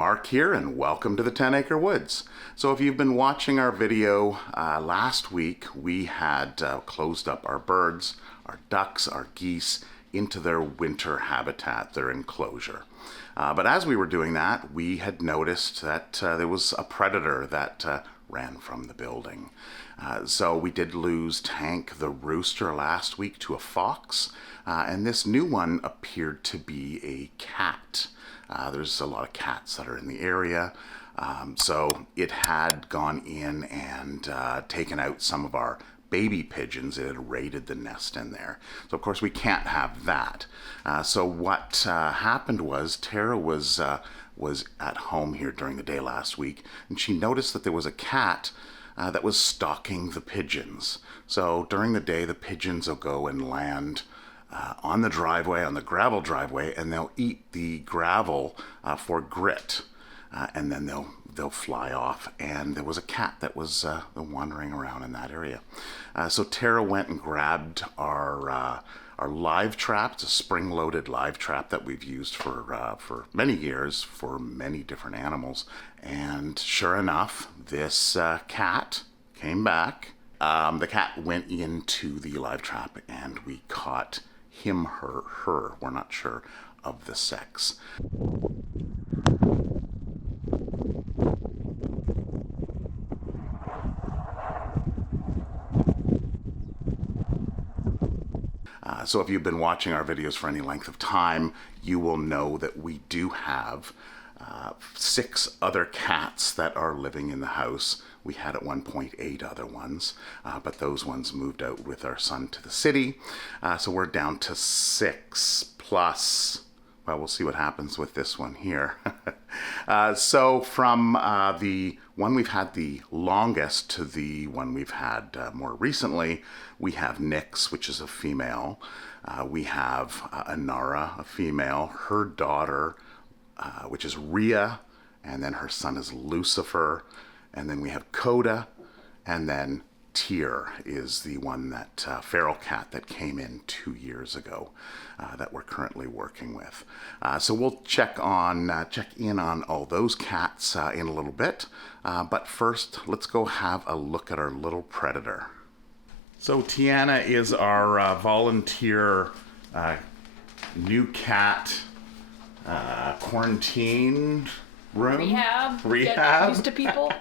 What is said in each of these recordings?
Mark here, and welcome to the 10 Acre Woods. So if you've been watching our video last week, we had closed up our birds, our ducks, our geese into their winter habitat, their enclosure. But as we were doing that, we had noticed that there was a predator that ran from the building. So we did lose Tank the rooster last week to a fox, and this new one appeared to be a cat. There's a lot of cats that are in the area, so it had gone in and taken out some of our baby pigeons. It had raided the nest in there. So of course we can't have that. So what happened was Tara was at home here during the day last week, and she noticed that there was a cat that was stalking the pigeons. So during the day, the pigeons will go and land on the driveway, on the gravel driveway, and they'll eat the gravel for grit, and then they'll fly off. And there was a cat that was wandering around in that area. So Tara went and grabbed our live trap. It's a spring-loaded live trap that we've used for many years for many different animals. And sure enough, this cat came back. The cat went into the live trap, and we caught him, her. We're not sure of the sex. So if you've been watching our videos for any length of time, you will know that we do have 6 other cats that are living in the house. We had at one point 8 other ones, but those ones moved out with our son to the city. So we're down to 6 plus, well, we'll see what happens with this one here. So from the one we've had the longest to the one we've had more recently, we have Nix, which is a female. We have Anara, a female, her daughter, which is Rhea, and then her son is Lucifer, and then we have Coda, and then Tyr is the one that feral cat that came in 2 years ago that we're currently working with. So we'll check in on all those cats in a little bit, but first let's go have a look at our little predator. So Tiana is our volunteer new cat quarantine room. Rehab. Get used to people.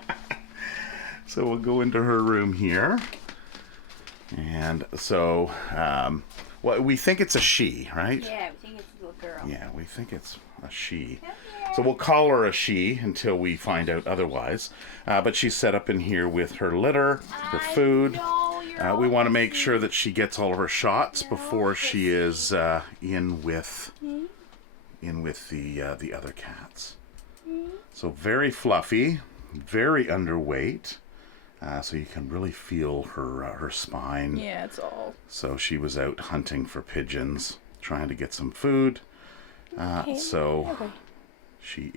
So we'll go into her room here. And so, well, we think it's a she, right? Yeah, we think it's a little girl. Yeah, we think it's a she. So we'll call her a she until we find out otherwise. But she's set up in here with her litter, her food. We want to make sure that she gets all of her shots before she is in with the other cats. So very fluffy, very underweight. So you can really feel her spine. Yeah, it's all. So she was out hunting for pigeons, trying to get some food. So she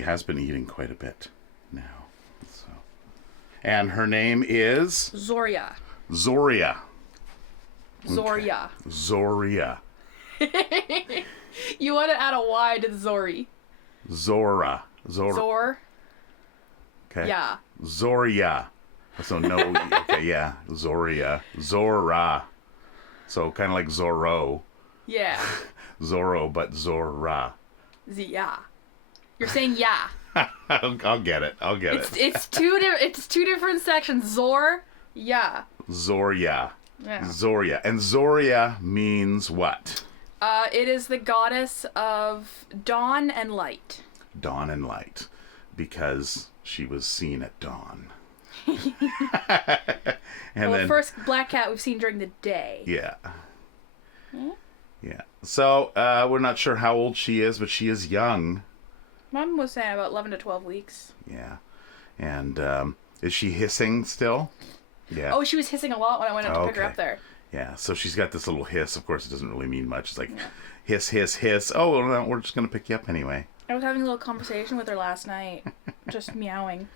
has been eating quite a bit now. So, and her name is Zoria. Zoria. Zoria. Okay. Zoria. You want to add a Y to the Zori. Zora. Zor. Okay. Yeah. Zoria. So no. Okay. Yeah. Zoria. Zora. So kind of like Zorro. Yeah. Zorro, but Zora. Yeah. You're saying yeah. I'll get it. It's two different sections. Zor. Yeah. Zoria. Yeah. Zoria. And Zoria means what? It is the goddess of dawn and light. Dawn and light. Because she was seen at dawn. And well, first black cat we've seen during the day. Yeah. Hmm? Yeah. So, we're not sure how old she is, but she is young. Mom was saying about 11 to 12 weeks. Yeah. And, is she hissing still? Yeah. Oh, she was hissing a lot when I went up to pick her up there. Yeah, so she's got this little hiss. Of course, it doesn't really mean much. It's like, hiss, hiss, hiss. Oh, well, no, we're just going to pick you up anyway. I was having a little conversation with her last night. Just meowing.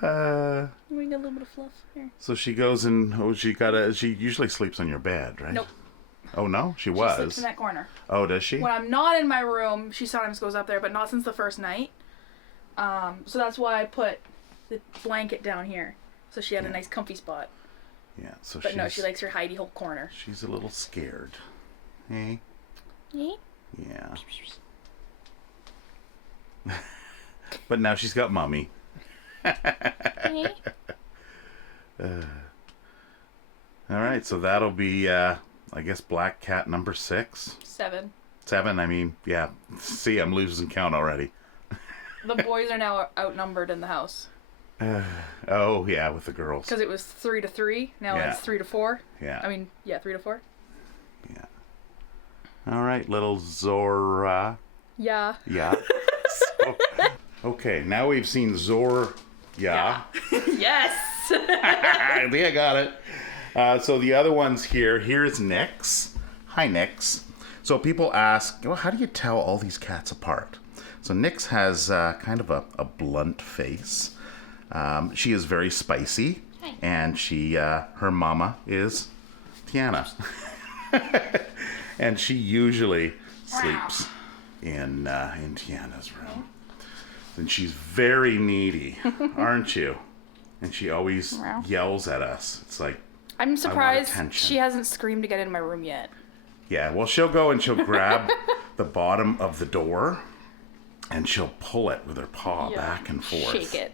We get a little bit of fluff here. So she goes and, she usually sleeps on your bed, right? Nope. Oh, no? She She was? sleeps in that corner. Oh, does she? When I'm not in my room, she sometimes goes up there, but not since the first night. So that's why I put the blanket down here. So she had a nice comfy spot. Yeah, so but no, she likes her hidey hole corner. She's a little scared. Hey? Yeah. But now she's got mommy. Hey. All right, so that'll be, I guess, black cat number 6. 7. 7, I mean, yeah. See, I'm losing count already. The boys are now outnumbered in the house. Oh, yeah, with the girls. Because it was 3-3. Now it's 3-4. Yeah. I mean, 3-4. Yeah. All right, little Zora. Yeah. Yeah. Okay, now we've seen Zora. Yeah. Yes. I think I got it. So the other ones here. Here's Nix. Hi, Nix. So people ask, well, how do you tell all these cats apart? So Nix has kind of a blunt face. She is very spicy. Hi. And her mama is Tiana. And she usually sleeps in Tiana's room. And she's very needy, aren't you? And she always yells at us. It's like, I'm surprised she hasn't screamed to get in my room yet. Yeah, well, she'll go and she'll grab the bottom of the door and she'll pull it with her paw back and forth. Shake it.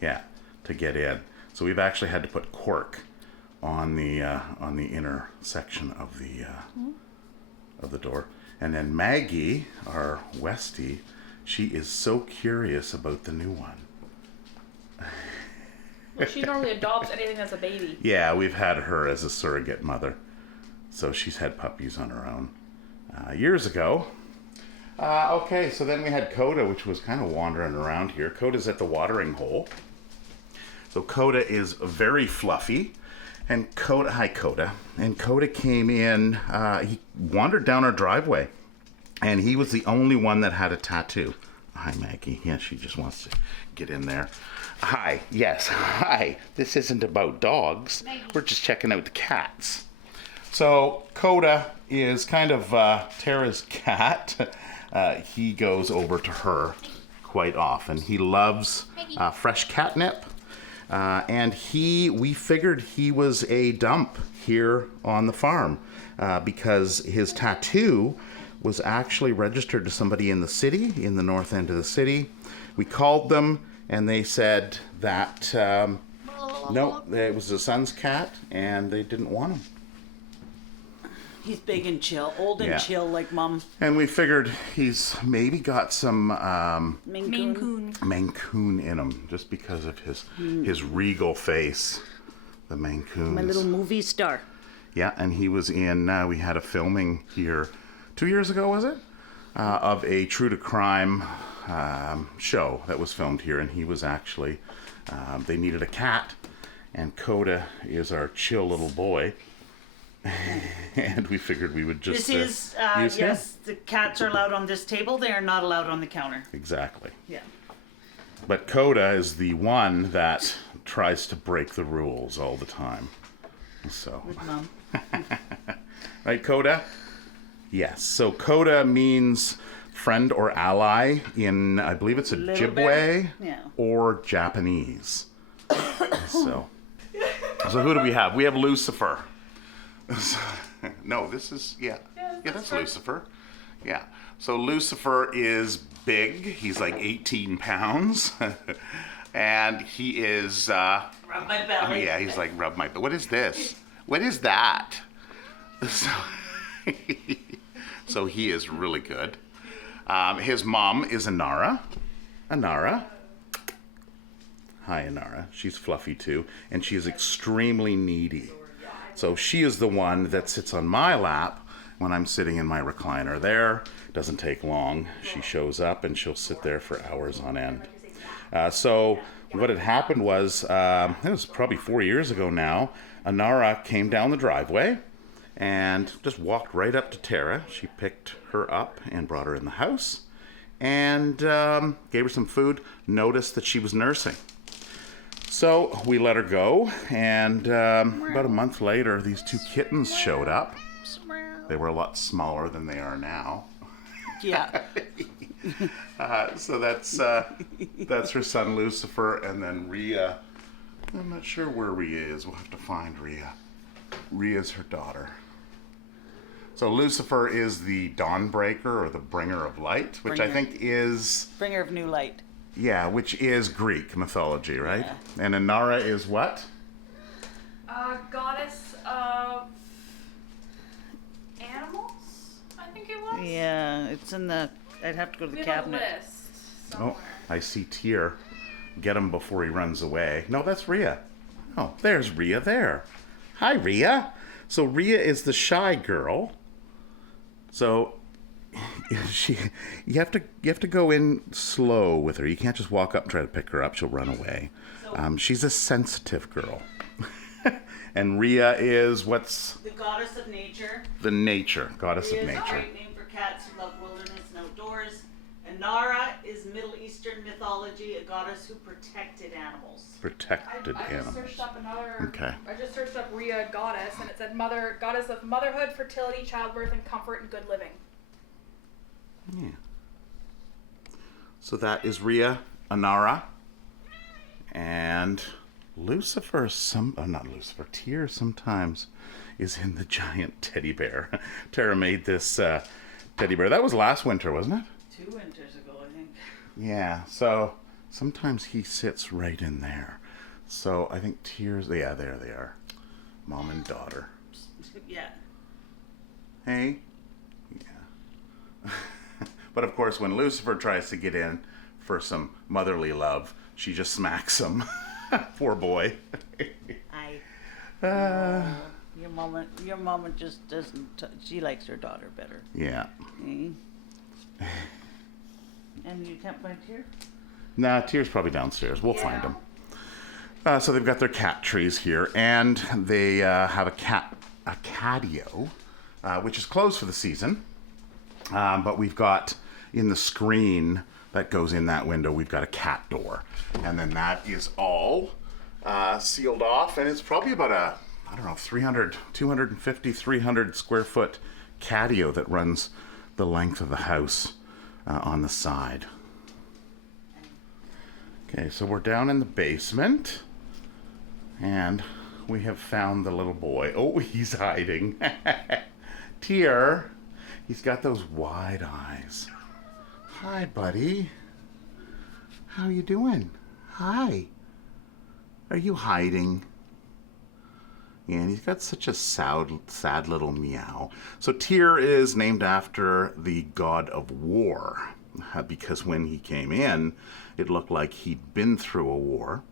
Yeah, to get in. So we've actually had to put cork on the inner section of the door. And then Maggie, our Westie, she is so curious about the new one. Well, she normally adopts anything that's a baby. Yeah, we've had her as a surrogate mother. So she's had puppies on her own years ago. Okay, so then we had Coda, which was kind of wandering around here. Coda's at the watering hole. So Coda is very fluffy. And Coda, hi Coda. And Coda came in, he wandered down our driveway. And he was the only one that had a tattoo. Hi Maggie. Yeah, she just wants to get in there. Hi, yes, hi. This isn't about dogs. Maggie. We're just checking out the cats. So Coda is kind of Tara's cat. He goes over to her quite often. He loves fresh catnip. And we figured he was a dump here on the farm because his tattoo was actually registered to somebody in the city, in the north end of the city. We called them and they said that, no, it was the son's cat and they didn't want him. He's big and chill, old and chill like Mom. And we figured he's maybe got some Maine Coon in him, just because of his regal face, the Maine Coons. My little movie star. Yeah, and he was in. We had a filming here 2 years ago, was it? Of a true to crime show that was filmed here, and he was actually. They needed a cat, and Coda is our chill little boy. And we figured we would just use him. Yes, the cats are allowed on this table. They are not allowed on the counter. Exactly. Yeah. But Coda is the one that tries to break the rules all the time. So. With Mom. Right, Coda? Yes. So Coda means friend or ally in, I believe it's Ojibwe or Japanese. So who do we have? We have Lucifer. No, this is, that's Lucifer. Yeah. So Lucifer is big. He's like 18 pounds. And he is... rub my belly. Yeah, he's like, rub my belly. What is this? What is that? So he is really good. His mom is Anara. Anara. Hi, Anara. She's fluffy too. And she is extremely needy. So she is the one that sits on my lap when I'm sitting in my recliner there. Doesn't take long. She shows up and she'll sit there for hours on end. So what had happened was, it was probably 4 years ago now, Anara came down the driveway and just walked right up to Tara. She picked her up and brought her in the house and gave her some food. Noticed that she was nursing. So we let her go, and about a month later, these two kittens showed up. They were a lot smaller than they are now. Yeah. So that's her son Lucifer, and then Rhea. I'm not sure where Rhea is. We'll have to find Rhea. Rhea's her daughter. So Lucifer is the dawnbreaker, or the bringer of light, which I think is... Bringer of new light. Yeah, which is Greek mythology, right? Yeah. And Inara is what? Goddess of animals, I think it was. Yeah, it's in the... I'd have to go to the We have a cabinet. list somewhere. Oh, I see Tyr. Get him before he runs away. No, that's Rhea. Oh, there's Rhea there. Hi, Rhea. So Rhea is the shy girl. So you have to go in slow with her. You can't just walk up and try to pick her up. She'll run away. She's a sensitive girl. And Rhea is what's The goddess of nature. the goddess Rhea of is a nature. great name for cats who love wilderness and outdoors. Inara is Middle Eastern mythology, a goddess who protected animals. Protected I just animals. searched up another. Okay. I just searched up Rhea goddess, and it said goddess of motherhood, fertility, childbirth, and comfort and good living. Yeah. So that is Rhea, Inara, and Lucifer. Not Lucifer. Tyr sometimes is in the giant teddy bear. Tara made this teddy bear. That was last winter, wasn't it? 2 winters ago, I think. Yeah. So sometimes he sits right in there. So I think Tyr's. Yeah, there they are, mom and daughter. Yeah. Hey. Yeah. But of course, when Lucifer tries to get in for some motherly love, she just smacks him. Poor boy. Your mama just doesn't. She likes her daughter better. Yeah. Mm. And you can't find here? Nah, Tyr's probably downstairs. We'll find him. So they've got their cat trees here, and they have a catio, which is closed for the season. But we've got in the screen that goes in that window, we've got a cat door. And then that is all sealed off, and it's probably about 250, 300 square foot catio that runs the length of the house on the side. Okay, so we're down in the basement, and we have found the little boy. Oh, he's hiding. Tyr. He's got those wide eyes. Hi, buddy. How you doing? Hi. Are you hiding? Yeah, and he's got such a sad little meow. So Tyr is named after the god of war, because when he came in, it looked like he'd been through a war.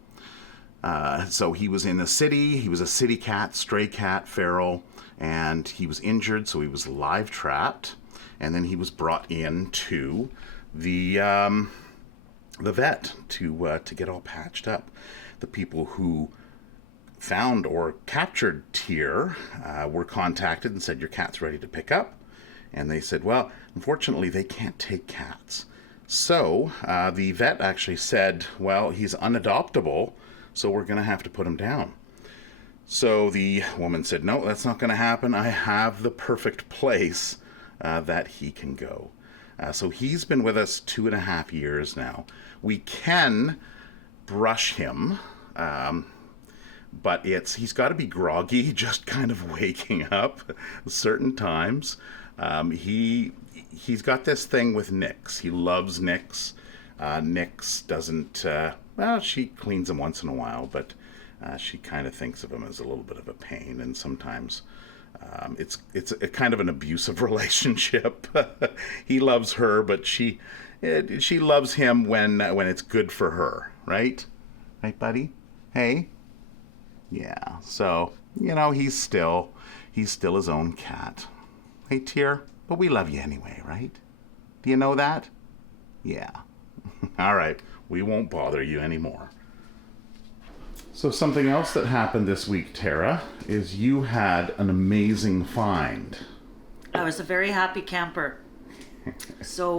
So he was in the city. He was a city cat, stray cat, feral, and he was injured, so he was live trapped, and then he was brought in to the vet to get all patched up. The people who found or captured Tyr were contacted and said, your cat's ready to pick up. And they said, well, unfortunately, they can't take cats. So the vet actually said, well, he's unadoptable, so we're going to have to put him down. So the woman said, no, that's not going to happen. I have the perfect place that he can go. So he's been with us 2.5 years now. We can brush him, but he's got to be groggy, just kind of waking up certain times. He's got this thing with Nix. He loves Nix. Nix doesn't, she cleans him once in a while, but she kind of thinks of him as a little bit of a pain, and sometimes it's a kind of an abusive relationship. He loves her, but she loves him when it's good for her, right? Right, buddy? Hey? Yeah, so, he's still his own cat. Hey, Tyr, but we love you anyway, right? Do you know that? Yeah. All right, we won't bother you anymore. So something else that happened this week, Tara, is you had an amazing find. I was a very happy camper. So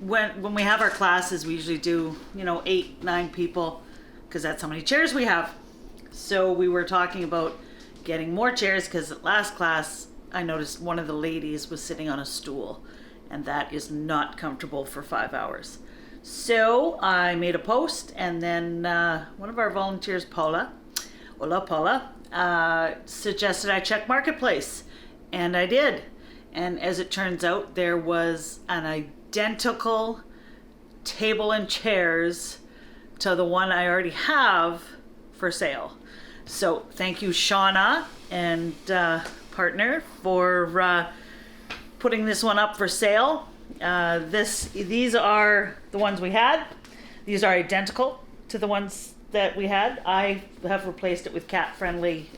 when we have our classes, we usually do 8, 9 people, because that's how many chairs we have. So we were talking about getting more chairs, because at last class I noticed one of the ladies was sitting on a stool, and that is not comfortable for 5 hours. So I made a post, and then one of our volunteers, Paula, suggested I check Marketplace, and I did. And as it turns out, there was an identical table and chairs to the one I already have for sale. So thank you, Shauna and partner, for putting this one up for sale. These are the ones we had. These are identical to the ones that we had. I have replaced it with cat-friendly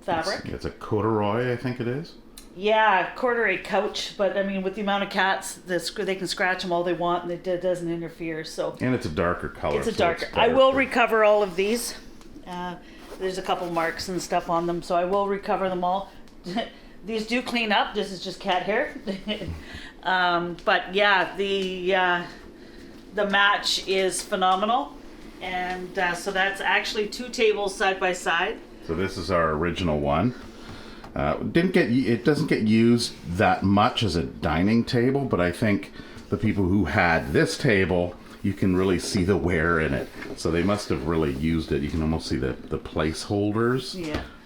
fabric. It's a corduroy, I think it is. Yeah, corduroy couch, but I mean, with the amount of cats, they can scratch them all they want, and it doesn't interfere. So. And it's a darker color. It's a darker. I will recover all of these. There's a couple marks and stuff on them, so I will recover them all. These do clean up. This is just cat hair. But yeah, the match is phenomenal, and so that's actually 2 tables side by side. So this is our original one. It doesn't get used that much as a dining table, but I think the people who had this table, you can really see the wear in it. So they must have really used it. You can almost see the placeholders,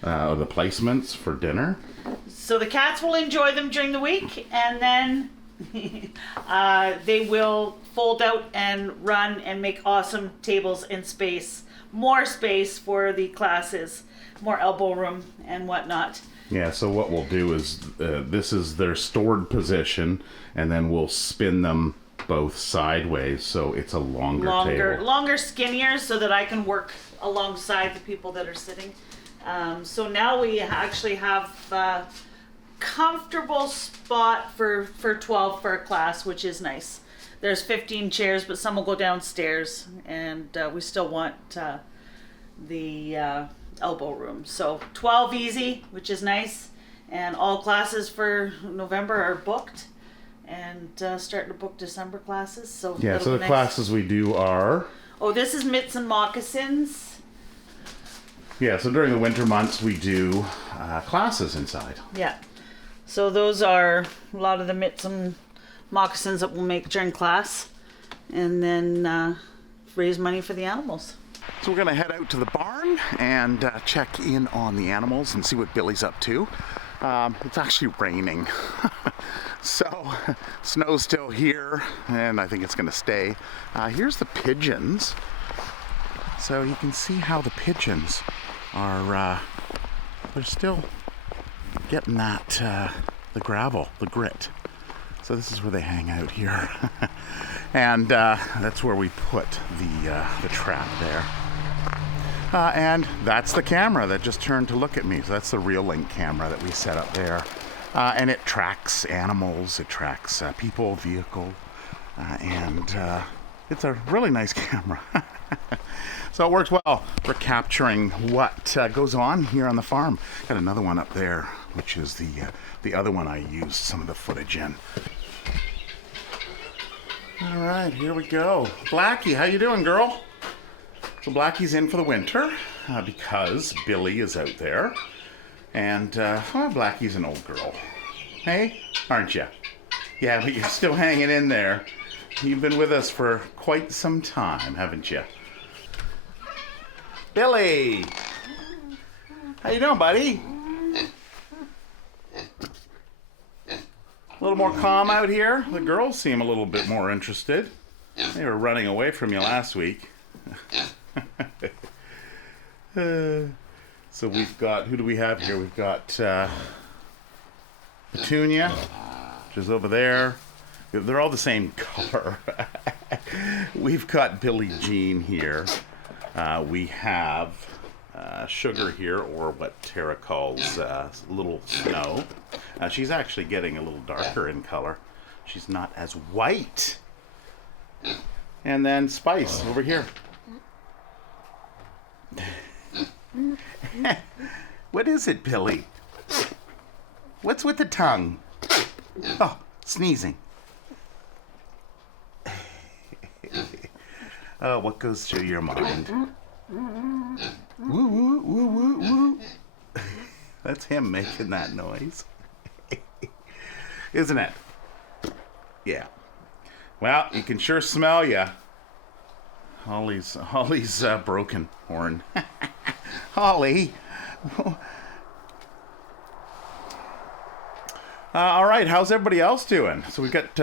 or the placements for dinner. So the cats will enjoy them during the week, and then they will fold out and run and make awesome tables and space, more space for the classes, more elbow room and whatnot. Yeah, so what we'll do is, this is their stored position, and then we'll spin them both sideways, so it's a longer table. Longer, skinnier, so that I can work alongside the people that are sitting. So now we actually have a comfortable spot for 12 for a class, which is nice. There's 15 chairs, but some will go downstairs, and we still want the elbow room. So 12 easy, which is nice, and all classes for November are booked, and starting to book December classes. So yeah, so the classes we do are... Oh, this is mitts and moccasins. Yeah, so during the winter months we do classes inside. Yeah, so those are a lot of the mitts and moccasins that we'll make during class, and then raise money for the animals. So we're going to head out to the barn and check in on the animals and see what Billy's up to. It's actually raining. So, snow's still here, and I think it's going to stay. Here's the pigeons. So you can see how the pigeons are, they're still getting that, the gravel, the grit. So this is where they hang out here. And that's where we put the trap there. And that's the camera that just turned to look at me. So that's the Real Link camera that we set up there. And it tracks animals, it tracks people, vehicle, and it's a really nice camera. So it works well for capturing what goes on here on the farm. Got another one up there, which is the other one I used some of the footage in. All right, here we go. Blackie, how you doing, girl? So Blackie's in for the winter because Billy is out there. And Blackie's an old girl. Hey, aren't you? Yeah, but you're still hanging in there. You've been with us for quite some time, haven't you? Billy! How you doing, buddy? A little more calm out here. The girls seem a little bit more interested. They were running away from you last week. So we've got, who do we have here? We've got Petunia, which is over there. They're all the same color. We've got Billie Jean here. We have Sugar here, or what Tara calls Little Snow. She's actually getting a little darker in color. She's not as white. And then Spice over here. What is it, Billy? What's with the tongue? Oh, sneezing. Oh, what goes through your mind? Woo, woo, woo, woo, woo. That's him making that noise. Isn't it? Yeah. Well, you can sure smell ya. Holly's broken horn. Holly. All right, how's everybody else doing? So we've got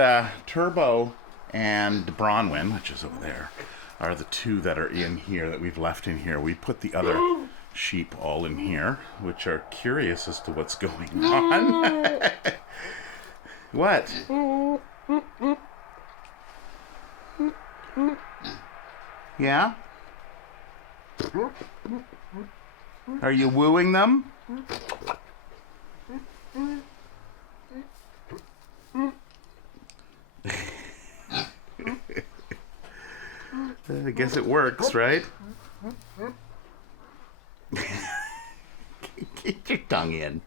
Turbo and Bronwyn, which is over there, are the two that are in here that we've left in here. We put the other sheep all in here, which are curious as to what's going on. What? Yeah? Are you wooing them? I guess it works, right? Get your tongue in.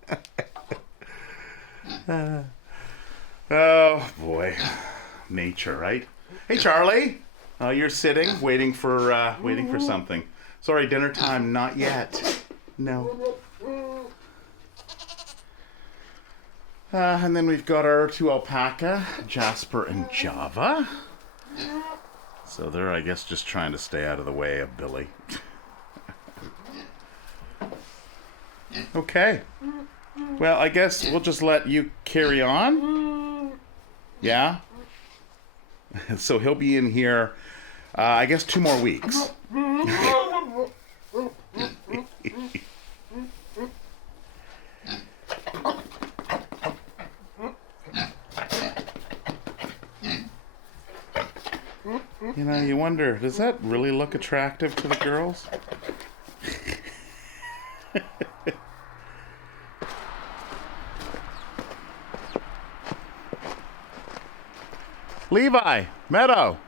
Oh boy, nature, right? Hey, Charlie. You're sitting, waiting for something. Sorry, dinner time, not yet. No. And then we've got our two alpaca, Jasper and Java. So they're, I guess, just trying to stay out of the way of Billy. Okay. Well, I guess we'll just let you carry on. Yeah? So he'll be in here, I guess, 2 more weeks. You know, you wonder, does that really look attractive to the girls? Levi, Meadow,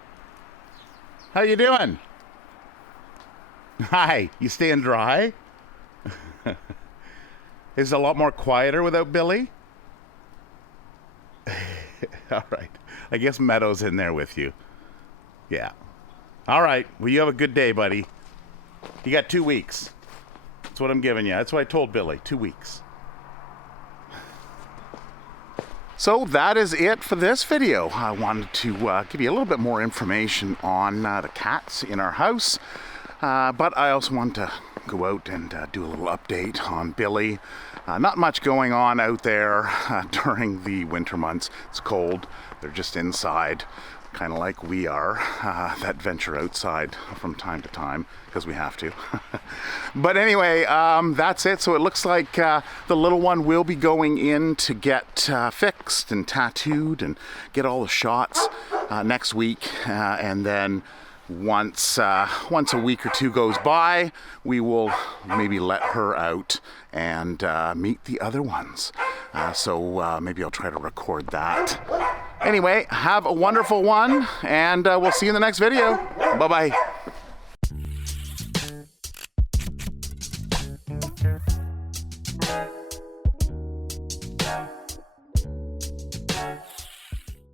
how you doing? Hi, you staying dry? Is it a lot more quieter without Billy? All right, I guess Meadow's in there with you. Yeah. All right, well, you have a good day, buddy. You got 2 weeks. That's what I'm giving you. That's what I told Billy, 2 weeks. So that is it for this video. I wanted to give you a little bit more information on the cats in our house, but I also wanted to go out and do a little update on Billy. Not much going on out there during the winter months. It's cold. They're just inside, kind of like we are, that venture outside from time to time because we have to. But anyway, that's it. So it looks like the little one will be going in to get fixed and tattooed and get all the shots next week, and then once a week or 2 goes by, we will maybe let her out and meet the other ones. So maybe I'll try to record that. Anyway, have a wonderful one, and we'll see you in the next video. Bye-bye.